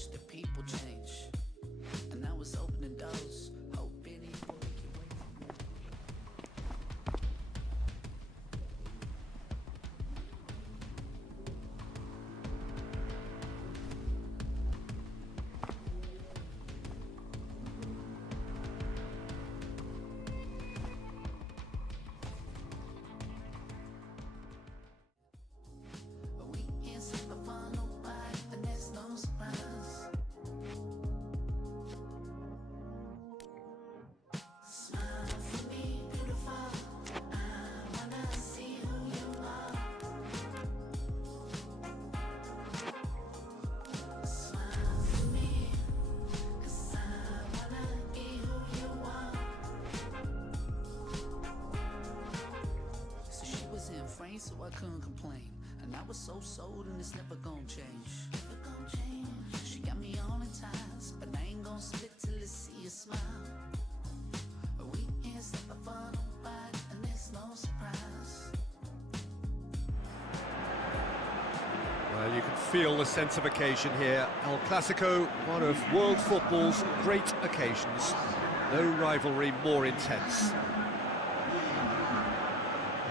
watch the people change. And now it's opening doors, hoping he will make it way. We ain't super fun nobody, and there's no surprise. Smile for me, beautiful. I wanna see who you are. Smile for me, 'cause I wanna be who you are. So she was in France, so I couldn't complain. And I was so sold, and it's never gonna change. Never gonna change. She got me all in ties, but I ain't gonna split till I see a smile. We ain't stepping for nobody, and there's no surprise. Well, you can feel the sense of occasion here. El Clasico, one of world football's great occasions. No rivalry more intense.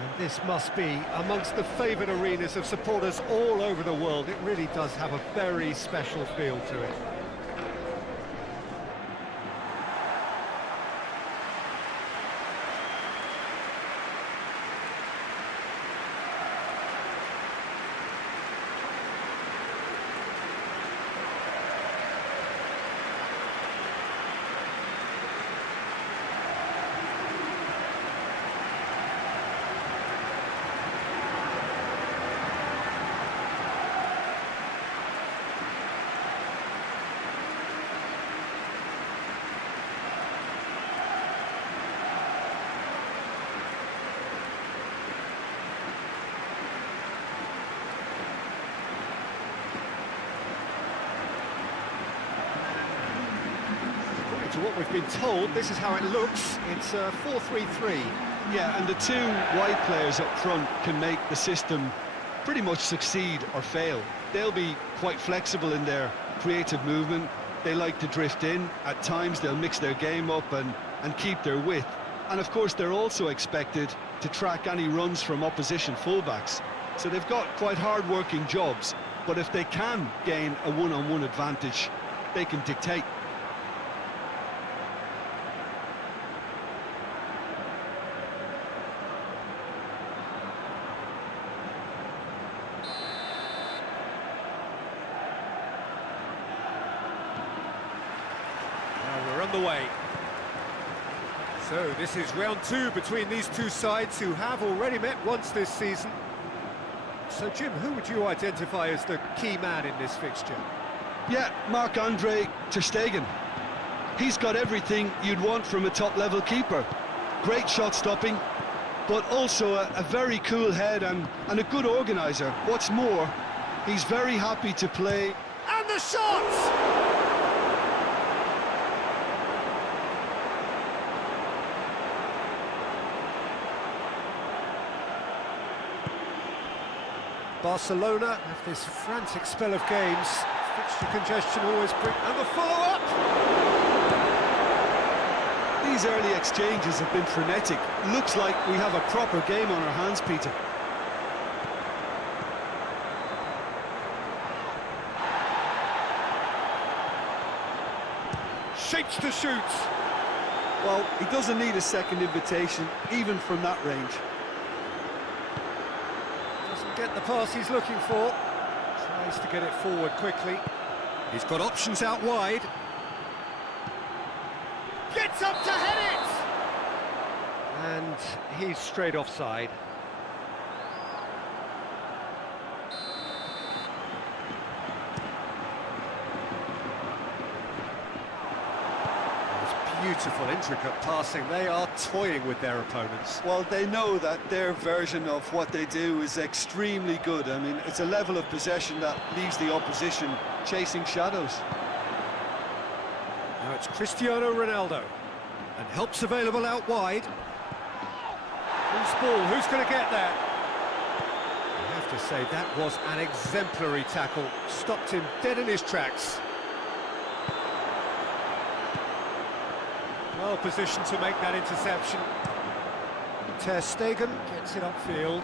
And this must be amongst the favoured arenas of supporters all over the world. It really does have a very special feel to it. To what we've been told, this is how it looks. It's 4-3-3. Yeah, and the two wide players up front can make the system pretty much succeed or fail. They'll be quite flexible in their creative movement. They like to drift in. At times they'll mix their game up and keep their width. And of course they're also expected to track any runs from opposition fullbacks. So they've got quite hard-working jobs, but if they can gain a one-on-one advantage, they can dictate. We're underway. So this is round two between these two sides who have already met once this season. So Jim, who would you identify as the key man in this fixture? Yeah, Marc-Andre ter Stegen. He's got everything you'd want from a top-level keeper. Great shot stopping, but also a very cool head and a good organiser. What's more, he's very happy to play. And the shot! Barcelona have this frantic spell of games. Fixture congestion always bring... And the follow-up! These early exchanges have been frenetic. Looks like we have a proper game on our hands, Peter. Shapes to shoot! Well, he doesn't need a second invitation, even from that range. Doesn't get the pass he's looking for. Tries to get it forward quickly. He's got options out wide. Gets up to head it! And he's straight offside. Beautiful, intricate passing. They are toying with their opponents. Well, they know that their version of what they do is extremely good. I mean, it's a level of possession that leaves the opposition chasing shadows. Now it's Cristiano Ronaldo. And help's available out wide. Who's ball? Who's going to get there? I have to say, that was an exemplary tackle. Stopped him dead in his tracks. Well positioned to make that interception. Ter Stegen gets it upfield.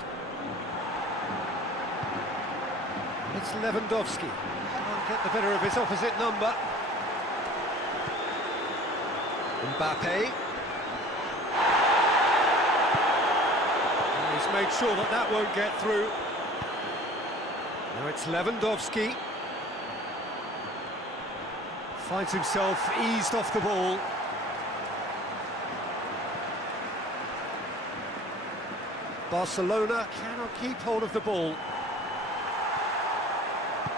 It's Lewandowski. Can't get the better of his opposite number. Mbappe. He's made sure that that won't get through. Now it's Lewandowski. Finds himself eased off the ball. Barcelona cannot keep hold of the ball.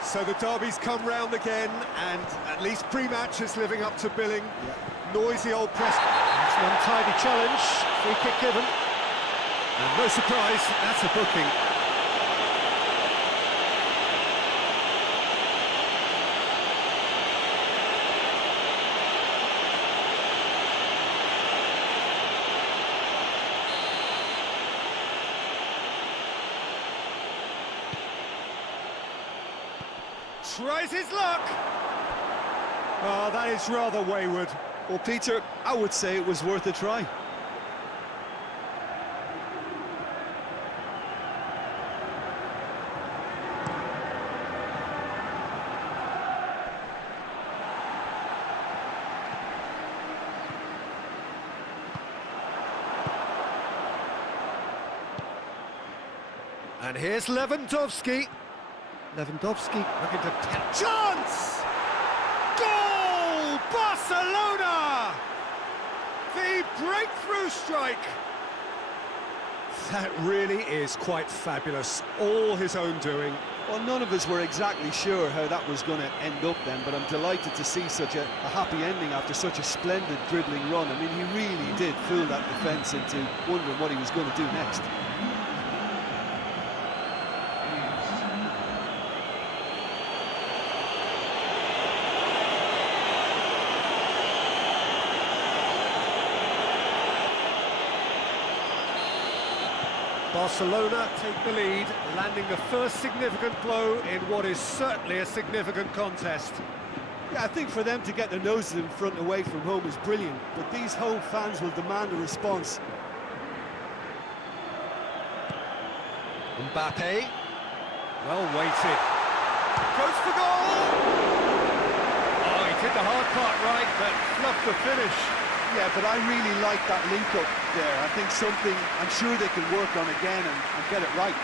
So the derby's come round again, and at least pre-match is living up to billing. Noisy old press. It's an untidy challenge. Free kick given. And no surprise, that's a booking. Tries his luck. Oh, that is rather wayward. Well, Peter, I would say it was worth a try. And here's Lewandowski. Lewandowski looking to... Chance! Goal! Barcelona! The breakthrough strike! That really is quite fabulous. All his own doing. Well, none of us were exactly sure how that was going to end up then, but I'm delighted to see such a happy ending after such a splendid dribbling run. I mean, he really did fool that defence into wondering what he was going to do next. Barcelona take the lead, landing the first significant blow in what is certainly a significant contest. Yeah, I think for them to get their noses in front away from home is brilliant, but these home fans will demand a response. Mbappe, well weighted, goes for goal! Oh, he did the hard part right, but fluffed the finish. Yeah, but I really like that link-up there. I think something I'm sure they can work on again and get it right.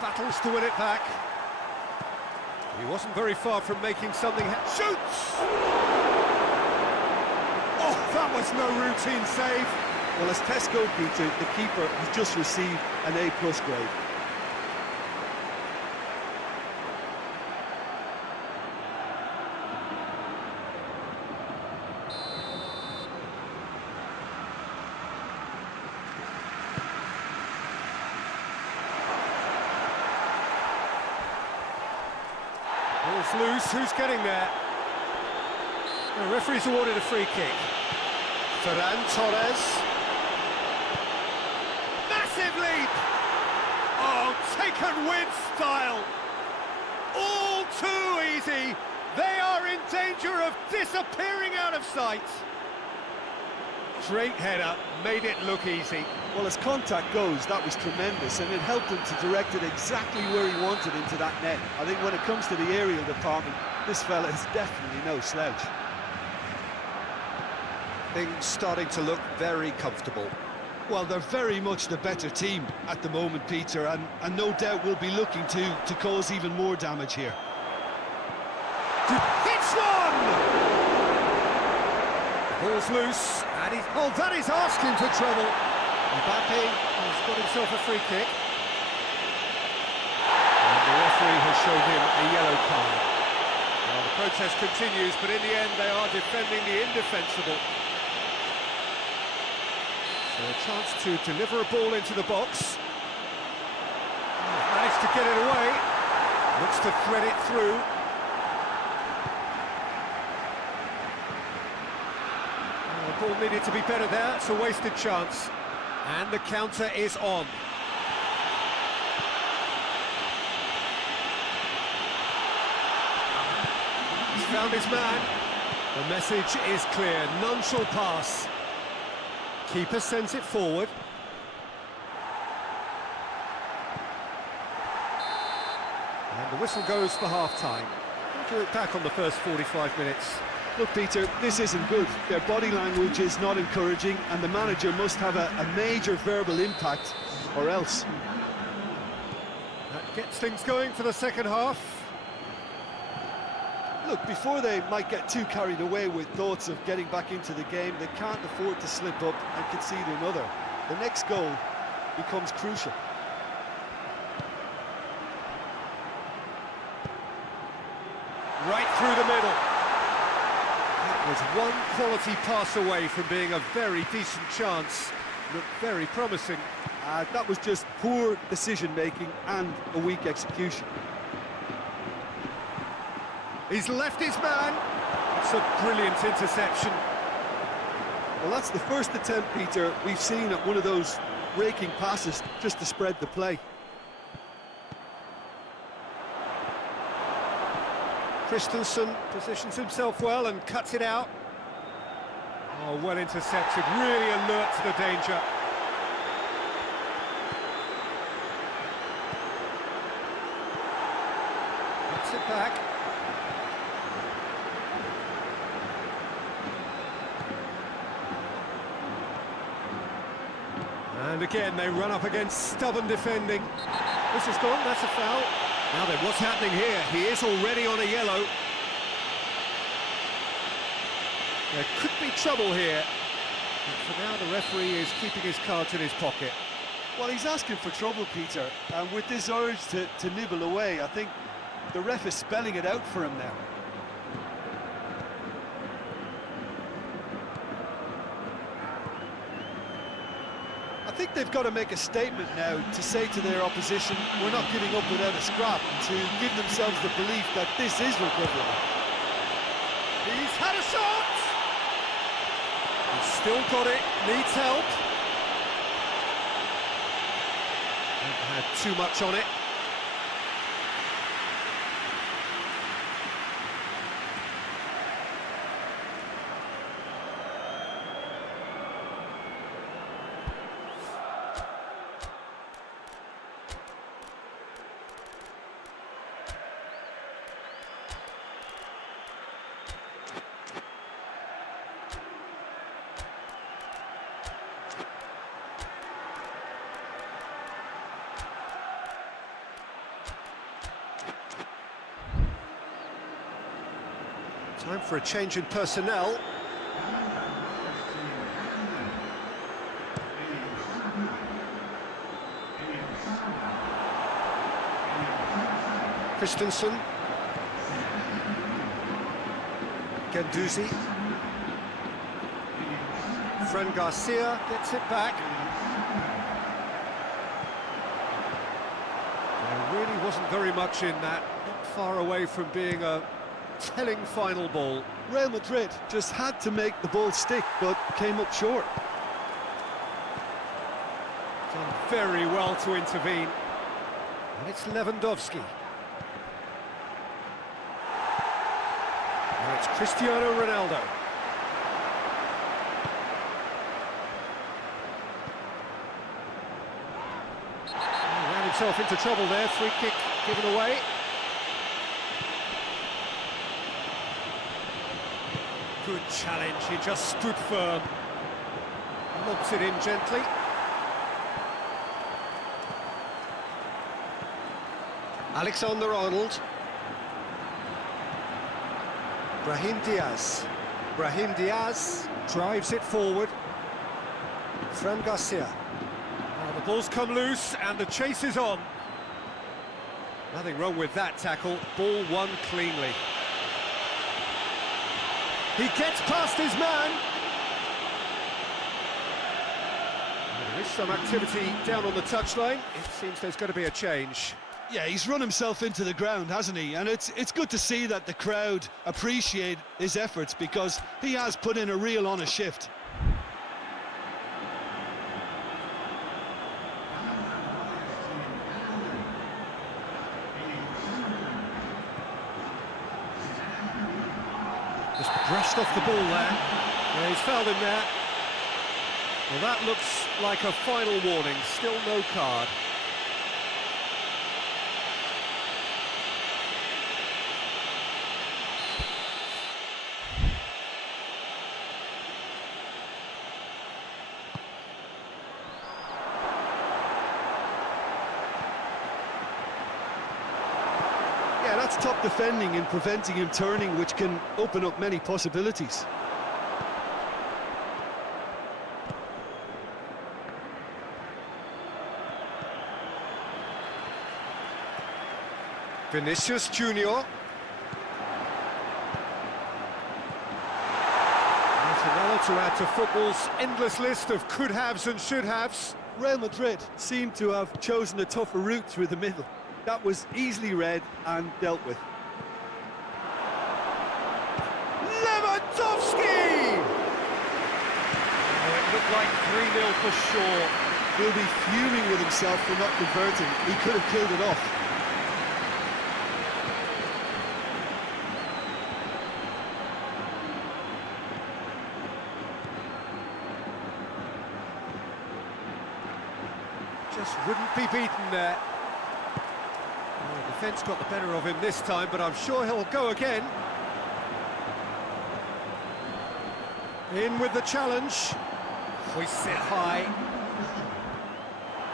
Battles to win it back. He wasn't very far from making something... Shoots! Oh, that was no routine save. Well, as Tesco, Peter, the keeper has just received an A+ grade. Ball's loose, who's getting there? The referee's awarded a free kick. Ferran Torres. Massive leap! Oh, taken with style. All too easy. They are in danger of disappearing out of sight. Great header, made it look easy. Well, as contact goes, that was tremendous, and it helped him to direct it exactly where he wanted into that net. I think when it comes to the aerial department, this fella is definitely no slouch. Things starting to look very comfortable. Well, they're very much the better team at the moment, Peter, and no doubt will be looking to cause even more damage here. Hits one! Ball's loose, and he's... Oh, that is asking for trouble. Mbappe has got himself a free kick. And the referee has shown him a yellow card. Well, the protest continues, but in the end they are defending the indefensible. So a chance to deliver a ball into the box. Managed to get it away. Looks to thread it through. Ball needed to be better there, it's a wasted chance. And the counter is on. He's found his man. The message is clear, none shall pass. Keeper sends it forward. And the whistle goes for half-time. We'll look back on the first 45 minutes. Look, Peter, this isn't good. Their body language is not encouraging, and the manager must have a major verbal impact, or else. That gets things going for the second half. Look, before they might get too carried away with thoughts of getting back into the game, they can't afford to slip up and concede another. The next goal becomes crucial. Right through the middle. That was one quality pass away from being a very decent chance. Looked very promising. That was just poor decision-making and a weak execution. He's left his man. It's a brilliant interception. Well, that's the first attempt, Peter, we've seen at one of those raking passes just to spread the play. Christensen positions himself well and cuts it out. Oh, well intercepted, really alert to the danger. Gets it back. And again, they run up against stubborn defending. This is gone, that's a foul. Now then, what's happening here? He is already on a yellow. There could be trouble here. But for now, the referee is keeping his cards in his pocket. Well, he's asking for trouble, Peter, and with this urge to nibble away, I think the ref is spelling it out for him now. I think they've got to make a statement now to say to their opposition, we're not giving up without a scrap, to give themselves the belief that this is recoverable. He's had a shot! He's still got it, needs help. Hasn't had too much on it. Time for a change in personnel. Christensen. Guendouzi. Fran Garcia gets it back. There really wasn't very much in that, not far away from being a telling final ball. Real Madrid just had to make the ball stick, but came up short. Done very well to intervene. And it's Lewandowski. Now it's Cristiano Ronaldo. He ran himself into trouble there, free kick given away. Good challenge, he just stood firm. Lobs it in gently. Alexander-Arnold. Brahim Diaz. Brahim Diaz drives it forward. Fran Garcia. Now the ball's come loose and the chase is on. Nothing wrong with that tackle. Ball won cleanly. He gets past his man. There is some activity down on the touchline. It seems there's going to be a change. Yeah, he's run himself into the ground, hasn't he? And it's good to see that the crowd appreciate his efforts, because he has put in a real honest shift. Just brushed off the ball there. Yeah, he's fouled him there. Well, that looks like a final warning. Still no card. Yeah, that's top defending and preventing him turning, which can open up many possibilities. Vinicius Junior. There's another to add to football's endless list of could-haves and should-haves. Real Madrid seem to have chosen a tougher route through the middle. That was easily read and dealt with. Lewandowski! Oh, it looked like 3-0 for sure. He'll be fuming with himself for not converting. He could have killed it off. Just wouldn't be beaten there. Well, the defence got the better of him this time, but I'm sure he'll go again. In with the challenge. Hoists it high.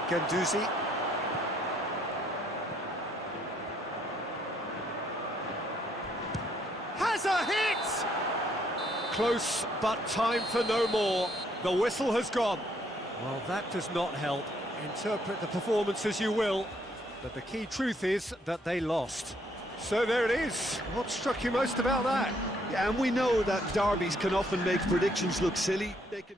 Guendouzi. Has a hit! Close, but time for no more. The whistle has gone. Well, that does not help. Interpret the performance as you will, but the key truth is that they lost. So there it is. What struck you most about that? Yeah, and we know that derbies can often make predictions look silly. They can...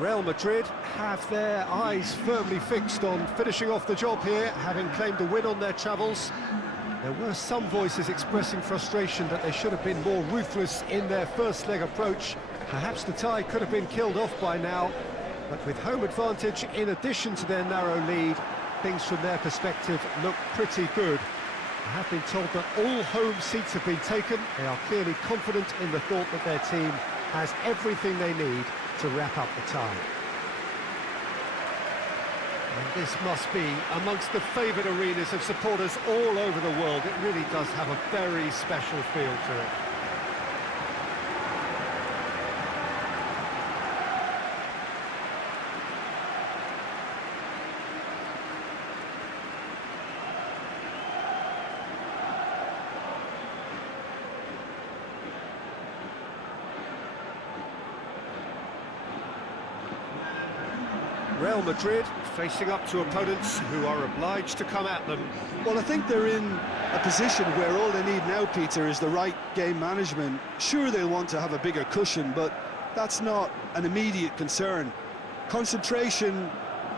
Real Madrid have their eyes firmly fixed on finishing off the job here, having claimed a win on their travels. There were some voices expressing frustration that they should have been more ruthless in their first leg approach. Perhaps the tie could have been killed off by now, but with home advantage in addition to their narrow lead, things from their perspective look pretty good. I have been told that all home seats have been taken. They are clearly confident in the thought that their team has everything they need to wrap up the tie. And this must be amongst the favoured arenas of supporters all over the world. It really does have a very special feel to it. Real Madrid facing up to opponents who are obliged to come at them. Well, I think they're in a position where all they need now, Peter, is the right game management. Sure, they'll want to have a bigger cushion, but that's not an immediate concern. Concentration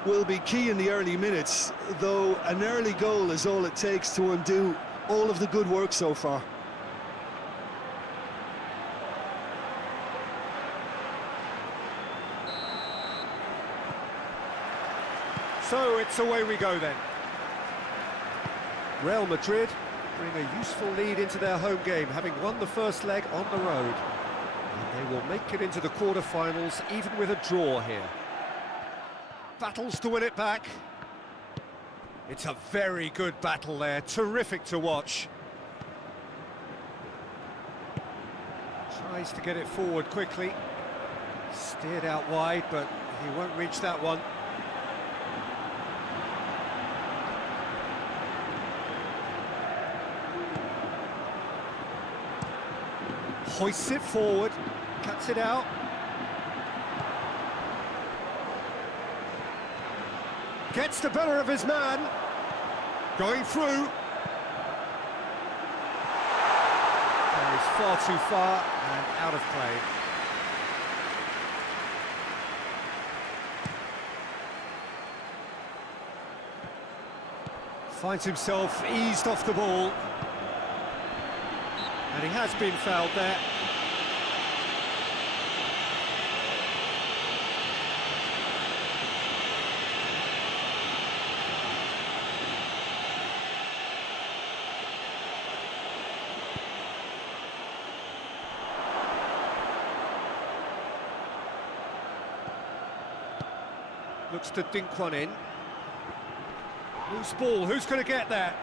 will be key in the early minutes, though an early goal is all it takes to undo all of the good work so far. So it's away we go then. Real Madrid bring a useful lead into their home game, having won the first leg on the road. And they will make it into the quarter-finals, even with a draw here. Battles to win it back. It's a very good battle there, terrific to watch. Tries to get it forward quickly. Steered out wide, but he won't reach that one. Hoists it forward, cuts it out. Gets the better of his man. Going through. Carries far too far and out of play. Finds himself eased off the ball. And he has been fouled there. Looks to dink one in. Loose ball, who's going to get that?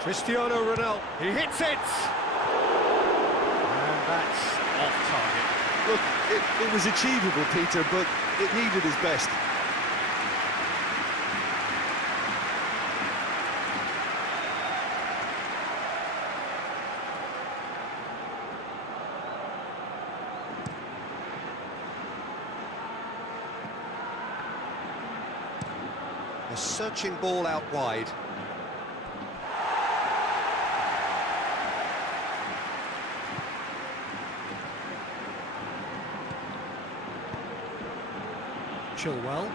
Cristiano Ronaldo, he hits it! And that's off target. Look, it was achievable, Peter, but it needed his best. A searching ball out wide. Chilwell.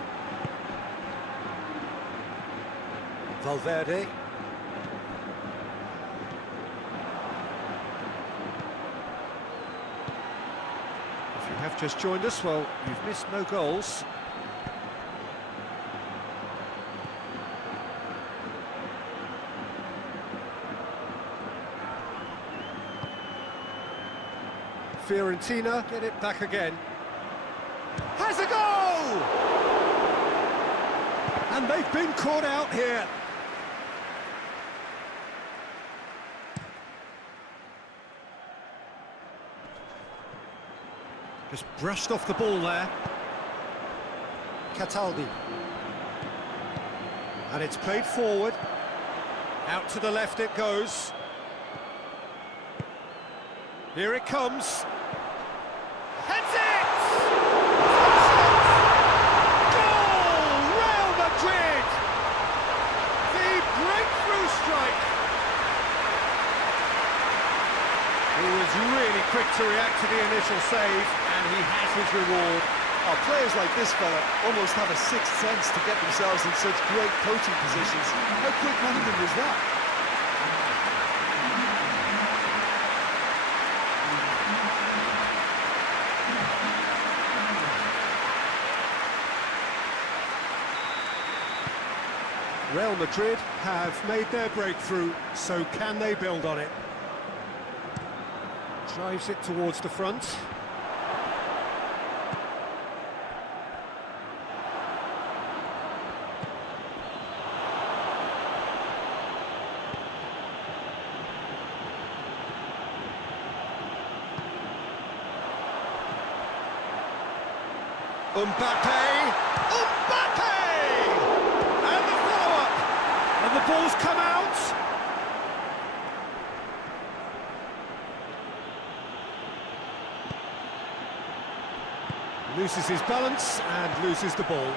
Valverde. If you have just joined us, well, you've missed no goals. Fiorentina get it back again. Has a goal! And they've been caught out here. Just brushed off the ball there. Cataldi. And it's played forward. Out to the left it goes. Here it comes. Heads it! Goal! Real Madrid! The breakthrough strike. He was really quick to react to the initial save, and he has his reward. Oh, players like this fella almost have a sixth sense to get themselves in such great coaching positions. How quick-minded was that? Real Madrid have made their breakthrough, so can they build on it? Drives it towards the front. Mbappe! Mbappe! And the follow-up! And the ball's come out! Loses his balance and loses the ball.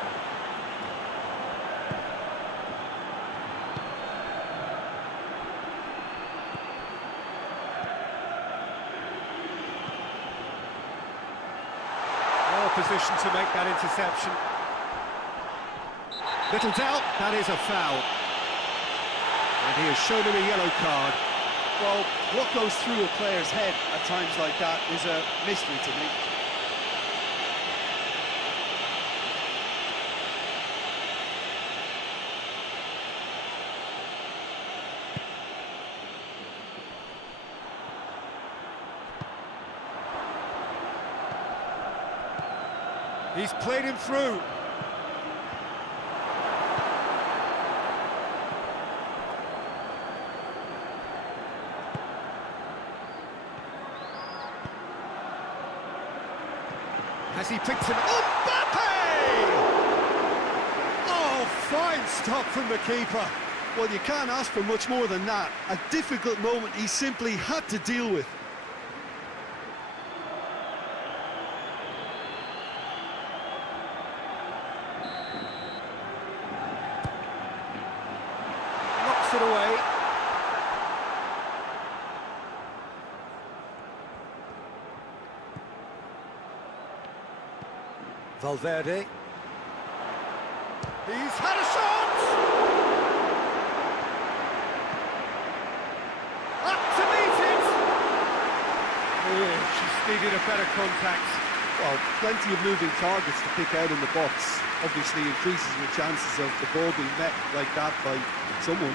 Position to make that interception. Little doubt, that is a foul. And he has shown him a yellow card. Well, what goes through a player's head at times like that is a mystery to me. He's played him through. Has he picked him? Mbappe! Oh, fine stop from the keeper. Well, you can't ask for much more than that. A difficult moment he simply had to deal with. It away. Valverde. He's had a shot! Up to meet it! Oh, she's needed a better contact. Well, plenty of moving targets to pick out in the box. Obviously increases your chances of the ball being met like that by someone.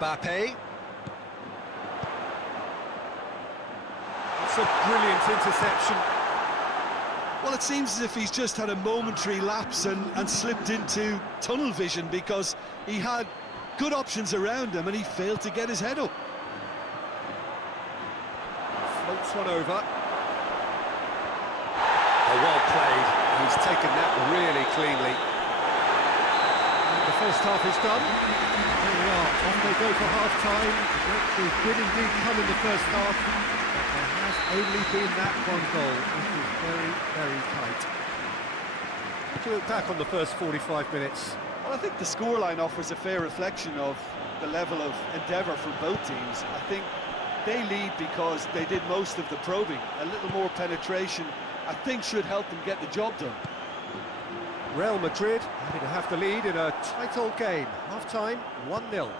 Mbappe. It's a brilliant interception. Well, it seems as if he's just had a momentary lapse and slipped into tunnel vision, because he had good options around him and he failed to get his head up. Floats one over. Oh, well played. He's taken that really cleanly. The first half is done. Here we are, off they go for half-time. Breakthrough did indeed come in the first half, but there has only been that one goal. It was very, very tight. How do you look back on the first 45 minutes? Well, I think the scoreline offers a fair reflection of the level of endeavour from both teams. I think they lead because they did most of the probing. A little more penetration, I think, should help them get the job done. Real Madrid happy to have the lead in a tight old game. Half-time, 1-0.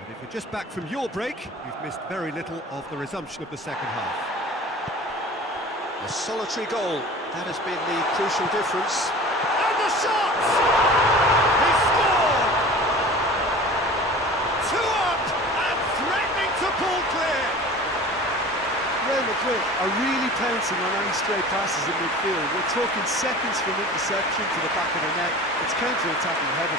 And if you're just back from your break, you've missed very little of the resumption of the second half. A solitary goal, that has been the crucial difference. And the shot! He scored! 2 up and threatening to pull clear. Real Madrid are really pouncing on any stray passes in midfield. We're talking seconds from interception to the back of the net. It's counter-attacking heaven.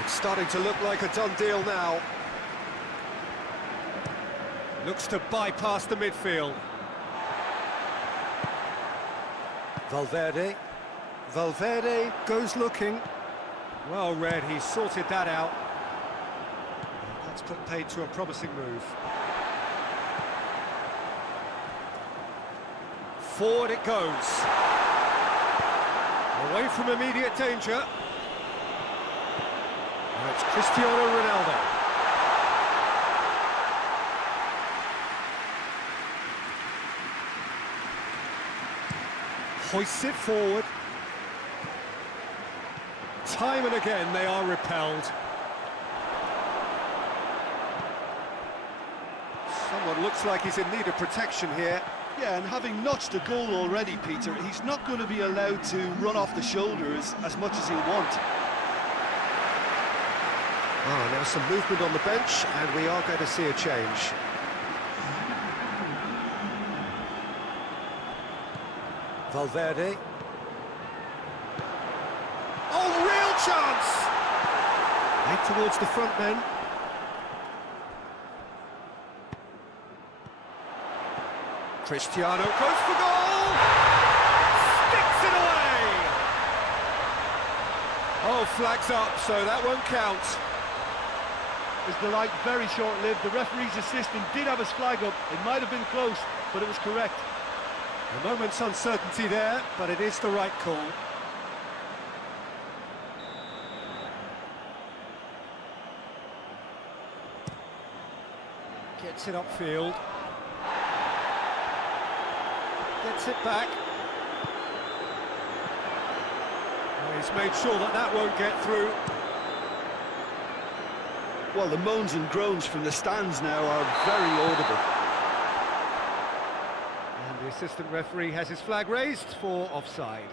It's starting to look like a done deal now. Looks to bypass the midfield. Valverde. Valverde goes looking. Well read, he sorted that out. That's put paid to a promising move. Forward it goes. Away from immediate danger. It's Cristiano Ronaldo. Hoists it forward. Time and again they are repelled. Someone looks like he's in need of protection here. Yeah, and having notched a goal already, Peter, he's not going to be allowed to run off the shoulders as much as he'll want. Ah, now some movement on the bench, and we are going to see a change. Valverde. Oh, real chance! Right towards the front men. Cristiano goes for goal! Sticks it away! Oh, flags up, so that won't count. His delight very short-lived. The referee's assistant did have his flag up. It might have been close, but it was correct. A moment's uncertainty there, but it is the right call. Gets it upfield. Gets it back. Oh, he's made sure that that won't get through. Well, the moans and groans from the stands now are very audible. And the assistant referee has his flag raised for offside.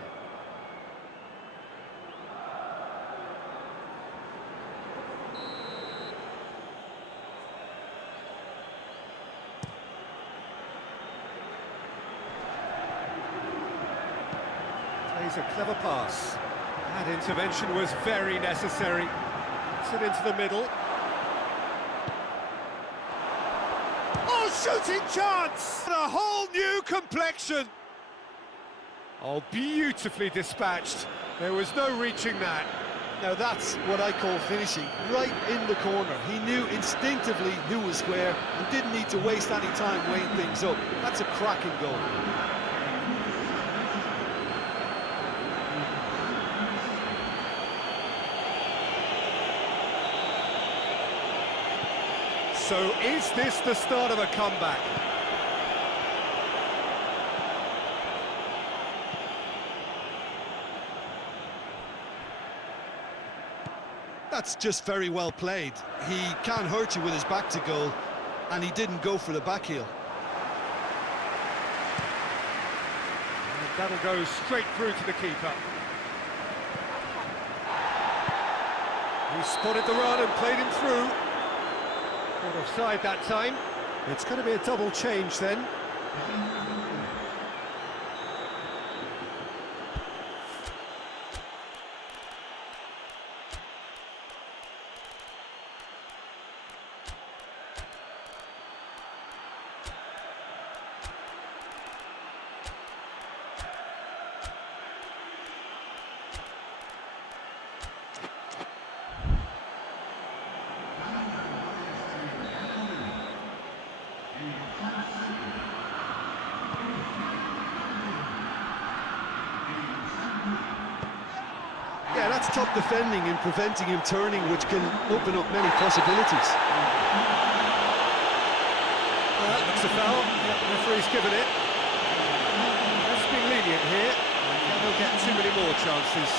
Plays a clever pass. That intervention was very necessary. Puts it into the middle. Oh, shooting chance! And a whole new complexion! Oh, beautifully dispatched. There was no reaching that. Now that's what I call finishing, right in the corner. He knew instinctively who was where and didn't need to waste any time weighing things up. That's a cracking goal. So is this the start of a comeback? That's just very well played. He can hurt you with his back to goal, and he didn't go for the back heel. And that'll go straight through to the keeper. He spotted the run and played him through. Not offside that time. It's going to be a double change then. Yeah, that's top defending and preventing him turning, which can open up many possibilities. Well, that looks a foul. Yep, the referee's given it. That's been lenient here. He'll get too many more chances.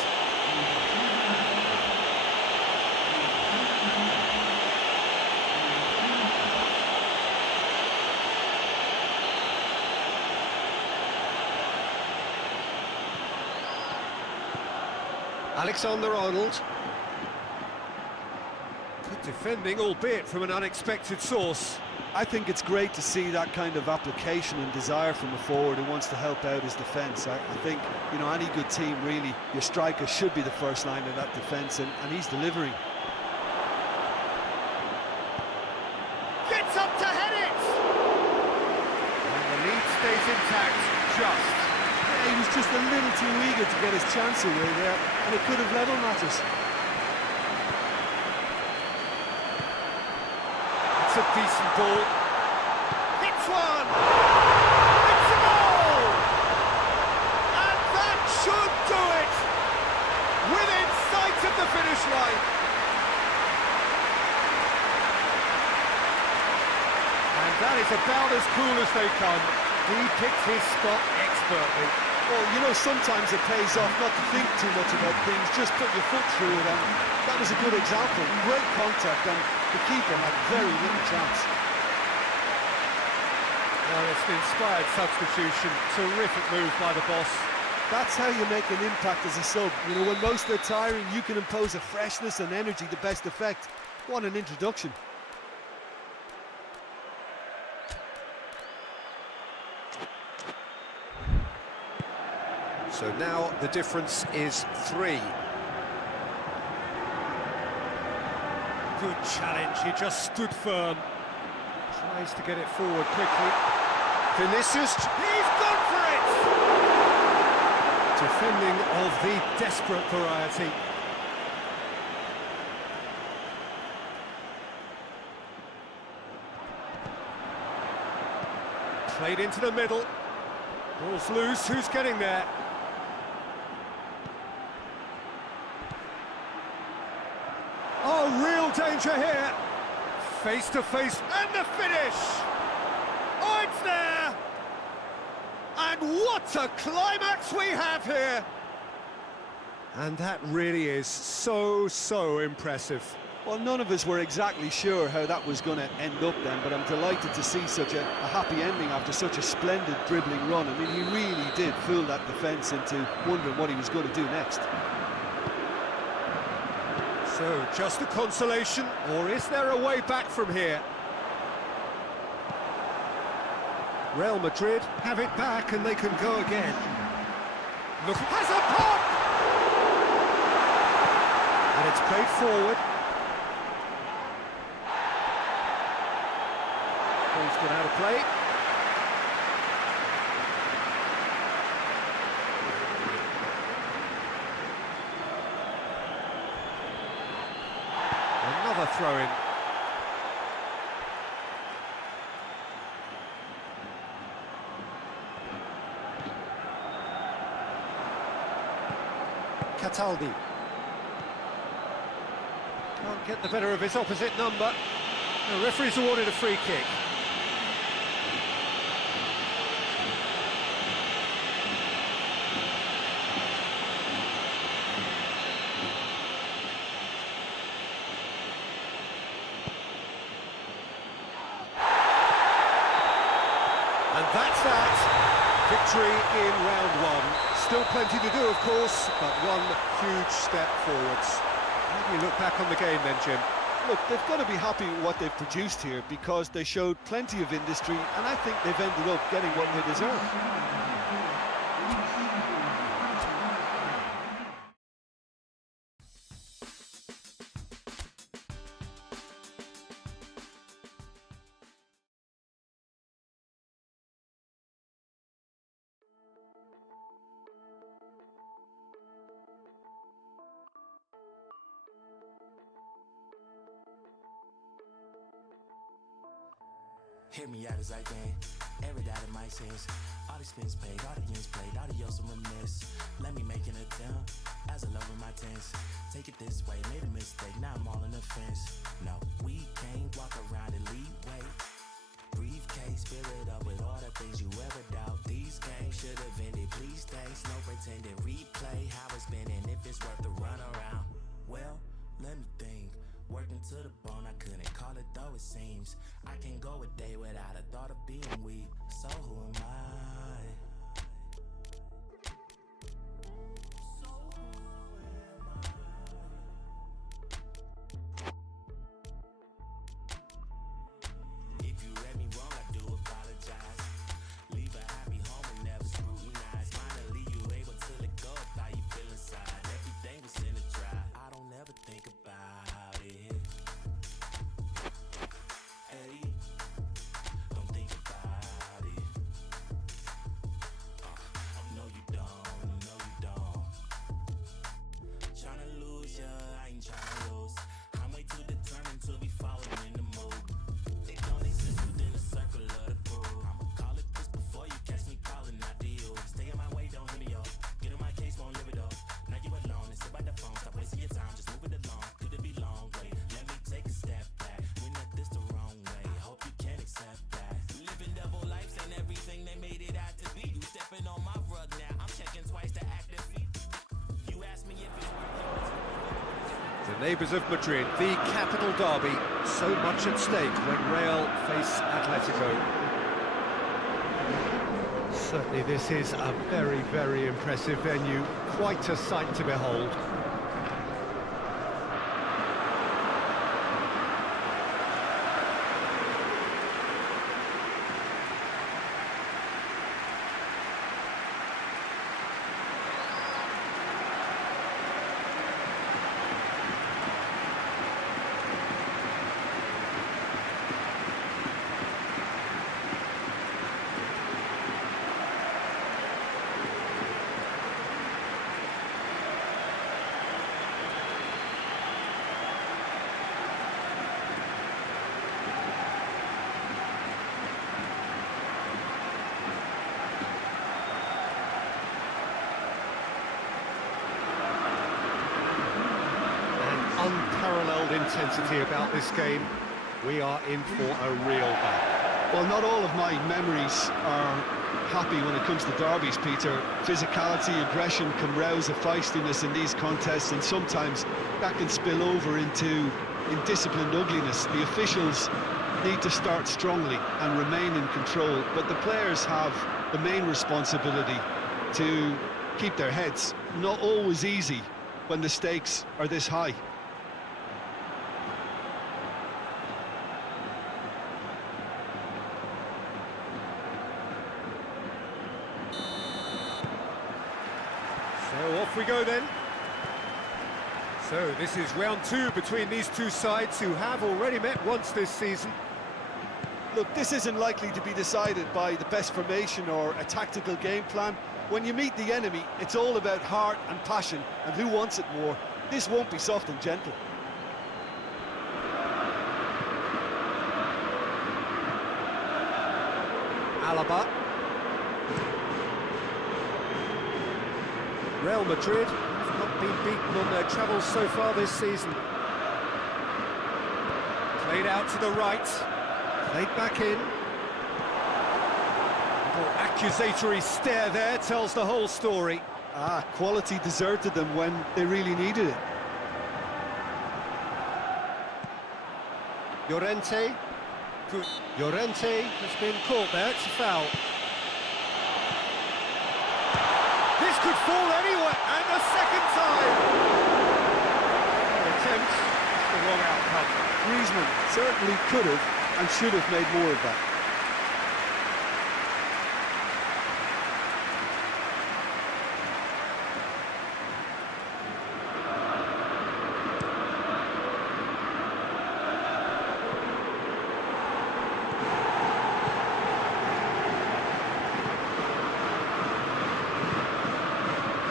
Alexander-Arnold. Good defending, albeit from an unexpected source. I think it's great to see that kind of application and desire from a forward who wants to help out his defence. I think, you know, any good team, really, your striker should be the first line of that defence, and he's delivering. Gets up to head it! And the lead stays intact, just. He was just a little too eager to get his chance away there, and it could have level matters. It's a decent ball. Hits one! It's a goal! And that should do it! Within sight of the finish line. That is about as cool as they come. He picked his spot expertly. Well, you know, sometimes it pays off not to think too much about things, just put your foot through it, and that was a good example. Great contact, and the keeper had very little chance. Well, it's an inspired substitution. Terrific move by the boss. That's how you make an impact as a sub. You know, when most are tiring, you can impose a freshness and energy to best effect. What an introduction. So now the difference is 3. Good challenge, he just stood firm. Tries to get it forward quickly. Vinicius, He's gone for it! Defending of the desperate variety. Played into the middle. Ball's loose, who's getting there? Oh, real danger here. Face to face, and the finish! Oh, it's there! And what a climax we have here! And that really is so impressive. Well, none of us were exactly sure how that was going to end up then, but I'm delighted to see such a happy ending after such a splendid dribbling run. I mean, he really did fool that defence into wondering what he was going to do next. So, just a consolation, or is there a way back from here? Real Madrid have it back and they can go again. Look, has a pop! And it's played forward. Ball's gone out of play. Another throw-in. Cataldi. Can't get the better of his opposite number. The referee's awarded a free kick. And that's that. Victory in round 1. Still plenty to do, of course, but one huge step forwards. How do you look back on the game then, Jim? Look, they've got to be happy with what they've produced here because they showed plenty of industry, and I think they've ended up getting what they deserve. Hear me out as I can, air it out of my sense. All expense paid, audience played, adios and remiss. Let me make an attempt, as I love in my tense. Take it this way, made a mistake, now I'm all in the fence. No, we can't walk around and lead way. Briefcase, fill it up with all the things you ever doubt. These games should have ended, please thanks, no pretending. Replay how it's been and if it's worth the run around. Well, let me think. Working to the bone, I couldn't call it though it seems. I can go a day without a thought of being weak. So who am I? If you read me wrong, I do apologize. Leave a happy home and never scrutinize. Finally, you able to let go of how you feel inside. Everything was in the dry. I don't ever think about it. Hey, don't think about it. The neighbours of Madrid, the capital derby, so much at stake when Real face Atletico. Certainly this is a very, very impressive venue, quite a sight to behold. Unparalleled intensity about this game. We are in for a real battle. Well, not all of my memories are happy when it comes to derbies, Peter. Physicality, aggression can rouse a feistiness in these contests, and sometimes that can spill over into indisciplined ugliness. The officials need to start strongly and remain in control, but the players have the main responsibility to keep their heads. Not always easy when the stakes are this high. So off we go then. So this is round two between these two sides who have already met once this season. Look, this isn't likely to be decided by the best formation or a tactical game plan. When you meet the enemy, it's all about heart and passion and who wants it more. This won't be soft and gentle. Alaba. Real Madrid have not been beaten on their travels so far this season. Played out to the right, played back in. Little accusatory stare there tells the whole story. Quality deserted them when they really needed it. Llorente. Good. Llorente has been caught there, it's a foul. This could fall anywhere, and a second time! Attempt, it's the wrong outcome. Griezmann certainly could have and should have made more of that.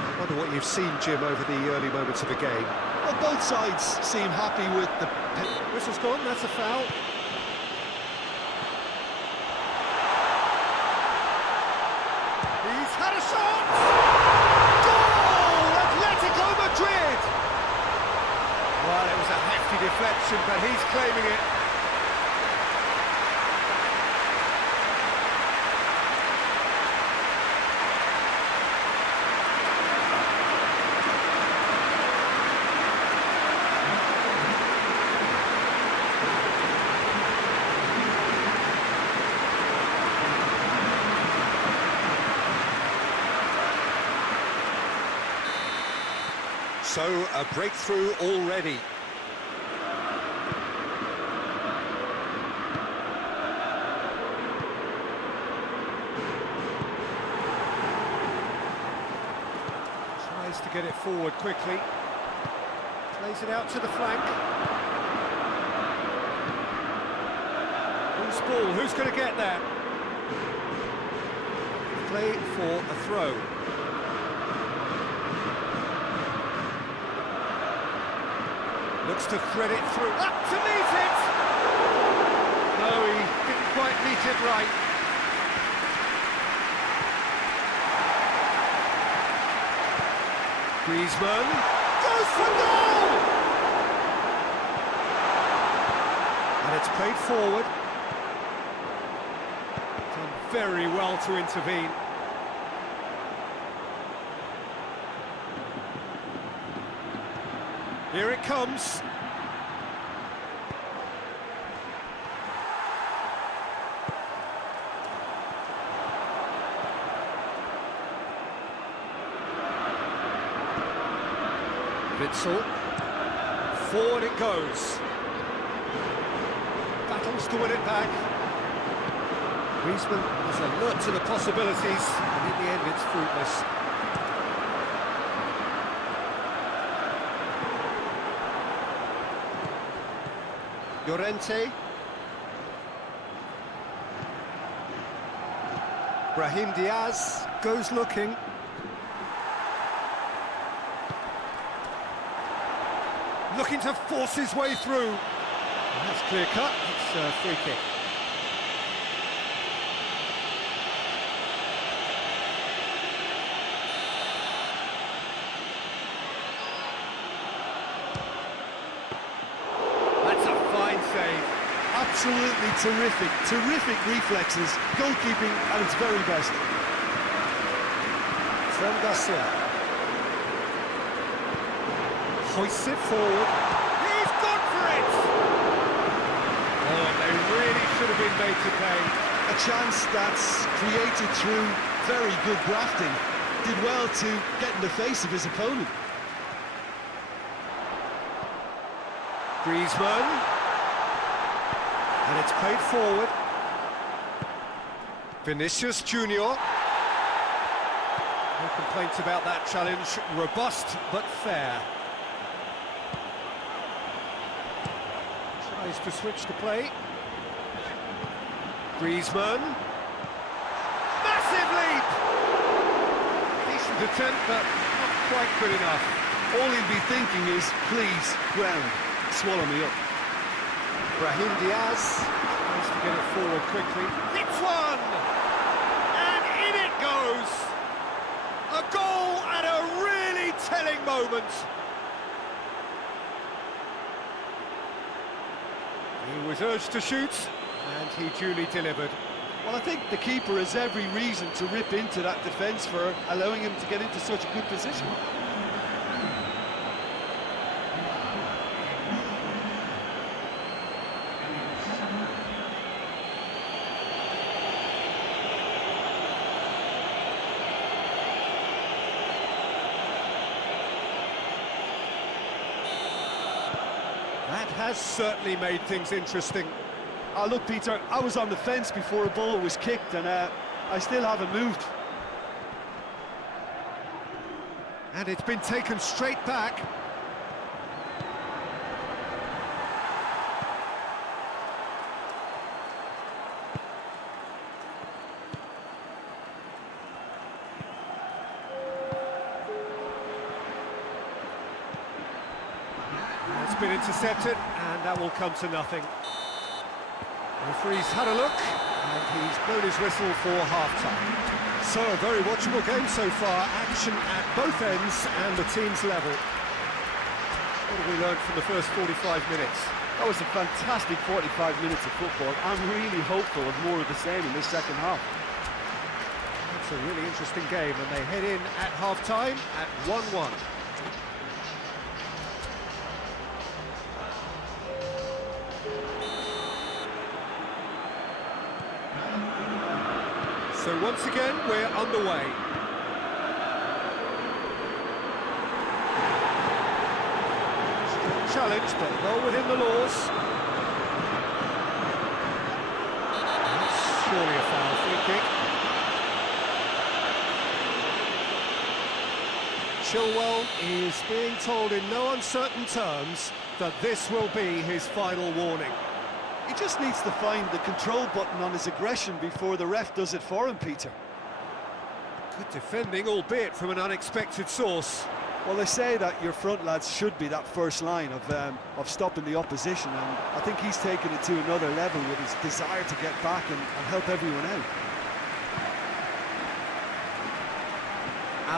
I wonder what you've seen, Jim, over the early moments of the game. Well, both sides seem happy with the... Whistle's gone, that's a foul. He's had a shot! Goal! Atletico Madrid! Well, it was a hefty deflection, but he's claiming it. So, a breakthrough already. Tries to get it forward quickly. Plays it out to the flank. Loose ball, who's going to get that? Play for a throw. Looks to thread it through, up to meet it! No, he didn't quite meet it right. Griezmann goes for goal! And it's played forward. Done very well to intervene. Here it comes. Witsel. Forward it goes. Battles to win it back. Griezmann is alert to the possibilities, and in the end it's fruitless. Llorente. Brahim Diaz goes looking. Looking to force his way through. That's clear cut, it's a free kick. That's a fine save. Absolutely terrific, terrific reflexes, goalkeeping at its very best. Fran Garcia. Hoists it forward. He's gone for it! Oh, they really should have been made to pay. A chance that's created through very good grafting. Did well to get in the face of his opponent. Griezmann. And it's played forward. Vinicius Junior. No complaints about that challenge. Robust but fair. Tries to switch the play. Griezmann. Massive leap! Decent attempt, but not quite good enough. All he'd be thinking is, please, ground, swallow me up. Brahim Diaz tries to get it forward quickly. Hits one! And in it goes! A goal at a really telling moment. He was urged to shoot, and he duly delivered. Well, I think the keeper has every reason to rip into that defence for allowing him to get into such a good position. That has certainly made things interesting. Oh, look, Peter, I was on the fence before a ball was kicked, and I still haven't moved. And it's been taken straight back. It's been intercepted, and that will come to nothing. The referee's had a look, and he's blown his whistle for half-time. So, a very watchable game so far. Action at both ends and the team's level. What have we learned from the first 45 minutes? That was a fantastic 45 minutes of football. I'm really hopeful of more of the same in this second half. It's a really interesting game, and they head in at half-time at 1-1. So once again, we're underway. Challenge, but well within the laws. That's surely a foul. Free kick. Chilwell is being told in no uncertain terms that this will be his final warning. He just needs to find the control button on his aggression before the ref does it for him, Peter. Good defending, albeit from an unexpected source. Well, they say that your front lads should be that first line of stopping the opposition, and I think he's taken it to another level with his desire to get back and help everyone out.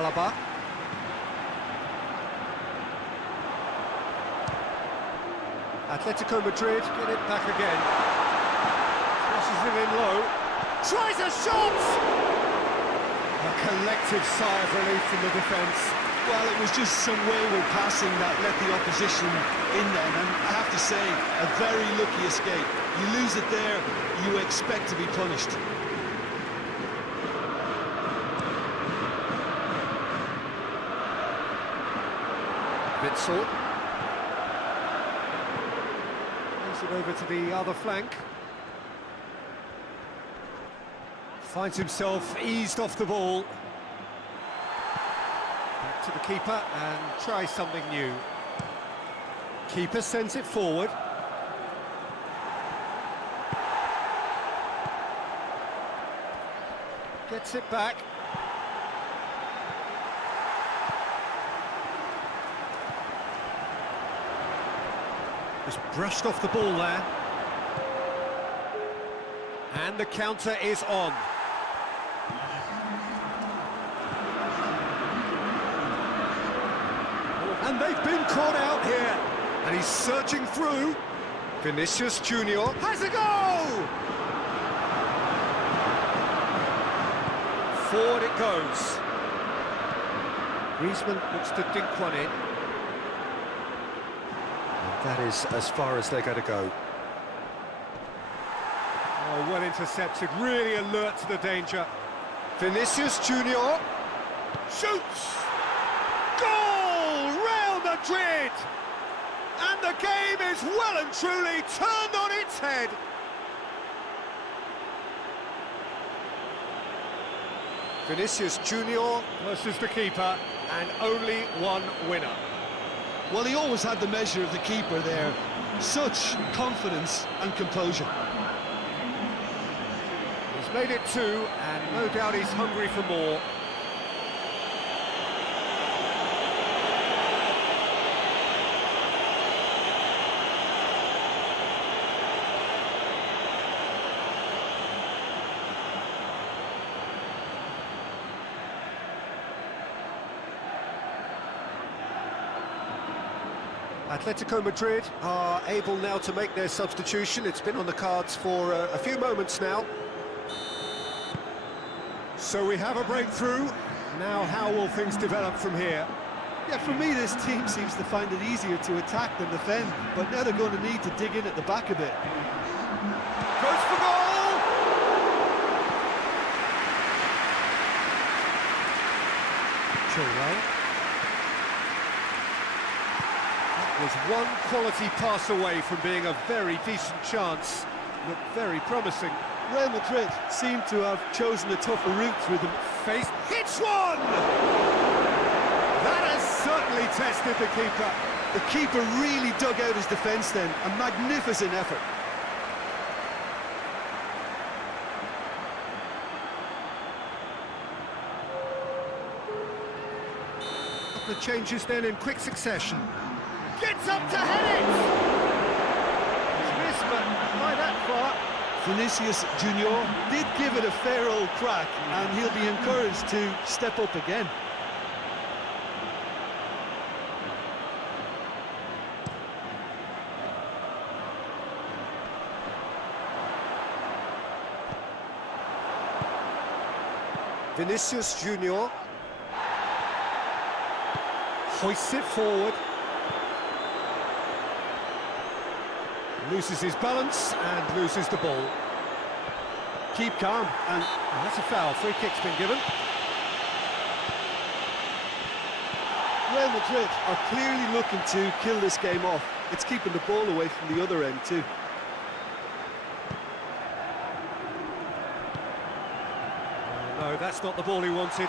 Alaba. Atletico Madrid get it back again. Crosses it in low. Tries a shot! A collective sigh of relief from the defence. Well, it was just some wayward passing that let the opposition in then, and I have to say, a very lucky escape. You lose it there, you expect to be punished. Vinsel. Moves it over to the other flank. Finds himself eased off the ball. Back to the keeper and tries something new. Keeper sends it forward. Gets it back. Just brushed off the ball there. And the counter is on. And they've been caught out here. And he's searching through. Vinicius Junior has a goal! Forward it goes. Griezmann looks to dink one in. And that is as far as they're going to go. Oh, well intercepted, really alert to the danger. Vinicius Junior shoots! Goal! Real Madrid! And the game is well and truly turned on its head. Vinicius Junior versus the keeper, and only one winner. Well, he always had the measure of the keeper there. Such confidence and composure. He's made it two, and no doubt he's hungry for more. Atletico Madrid are able now to make their substitution. It's been on the cards for a few moments now. So we have a breakthrough. Now how will things develop from here? Yeah, for me, this team seems to find it easier to attack than defend, but now they're going to need to dig in at the back a bit. Goes for goal! Chilwell. Was one quality pass away from being a very decent chance. Looked very promising. Real Madrid seem to have chosen a tougher route through the face. Hits one! That has certainly tested the keeper. The keeper really dug out his defence then. A magnificent effort. The changes then in quick succession. Gets up to head it! It's missed, but by that far. Vinicius Junior did give it a fair old crack, and he'll be encouraged to step up again. Vinicius Junior hoists it forward. Loses his balance and loses the ball. Keep calm, and that's a foul. Free kick's been given. Real Madrid are clearly looking to kill this game off. It's keeping the ball away from the other end too. No, that's not the ball he wanted.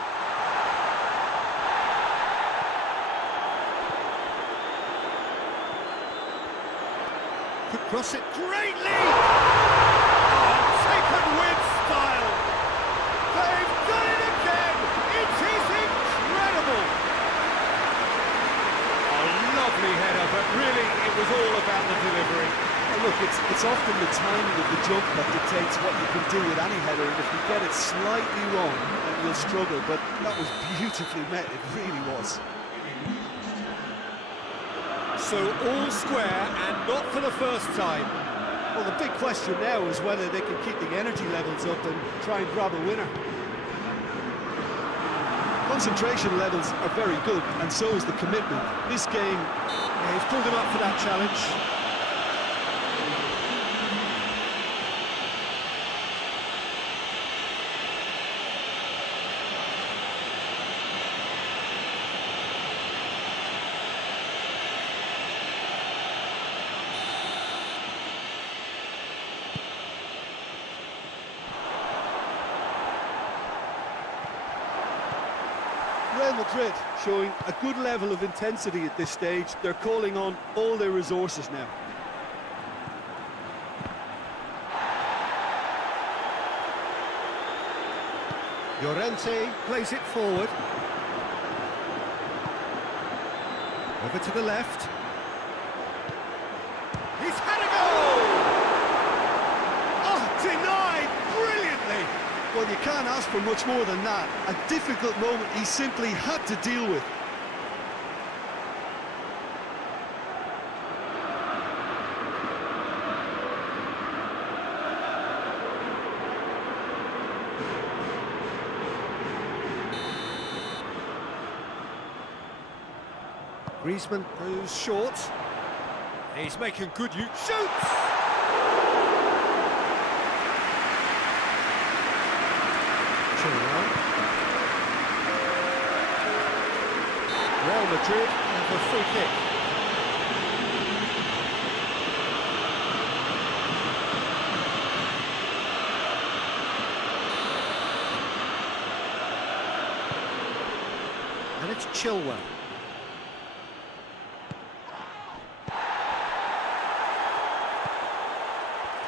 Could cross it. Great lead! Oh, taken with style. They've done it again. It is incredible. A lovely header, but really it was all about the delivery. And look, it's often the timing of the jump that dictates what you can do with any header, and if you get it slightly wrong, then you'll struggle, but that was beautifully met, it really was. So all square, and not for the first time. Well, the big question now is whether they can keep the energy levels up and try and grab a winner. concentration levels are very good, and so is the commitment. This game... Yeah, he's pulled him up for that challenge. Real Madrid showing a good level of intensity at this stage. They're calling on all their resources now. Llorente plays it forward. Over to the left. He's had a goal! Oh, denied brilliantly! Well, you can't ask for much more than that. A difficult moment he simply had to deal with. Griezmann goes short. He's making good use. Shoots! Real Madrid have a free kick. And it's Chilwell.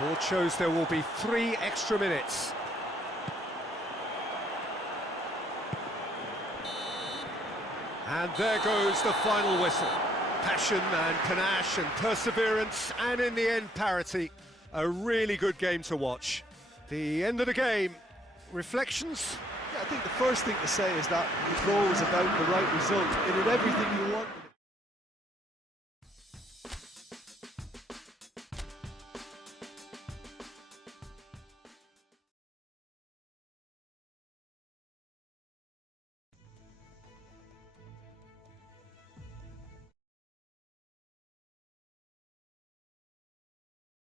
Board shows there will be 3 extra minutes. And there goes the final whistle. Passion and panache and perseverance, and in the end, parity. A really good game to watch. The end of the game. Reflections? Yeah, I think the first thing to say is that the goal was about the right result. It had everything you wanted.